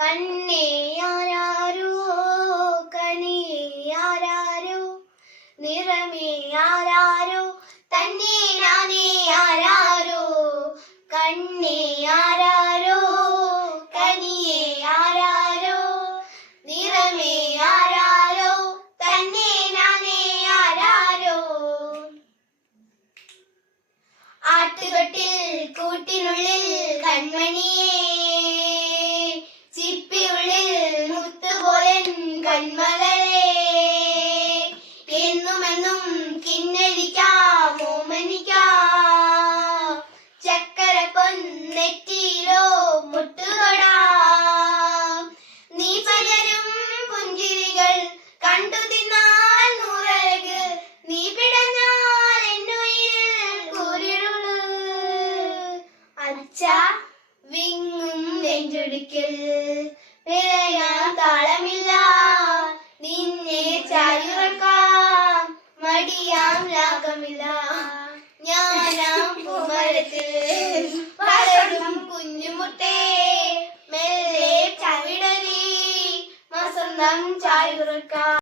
കണ്ണേയാരോ കണിയാരോ നിറമേയാരോ തന്നെ നാനേ ആരാരോ കണ്ണിയാരോ കനിയേ ആരാരോ നിറമേ ആരാരോ തന്നെ നാനേ ആരാരോ ആട്ടുകെട്ടിൽ കൂട്ടിനുള്ളിൽ കൺമകളെ എന്നുമെന്നും നീ പുഞ്ചിരികൾ കണ്ടു നീ പിടഞ്ഞാൽ വിങ്ങും നെഞ്ചൊടിക്കൽ. മടിയാം രാഗമില്ല. ഞാനാം കുമരത്തിൽ വളരും കുഞ്ഞുമുട്ടേ. മെല്ലെ ചവിടരി വസന്തം ചായുറക്കാം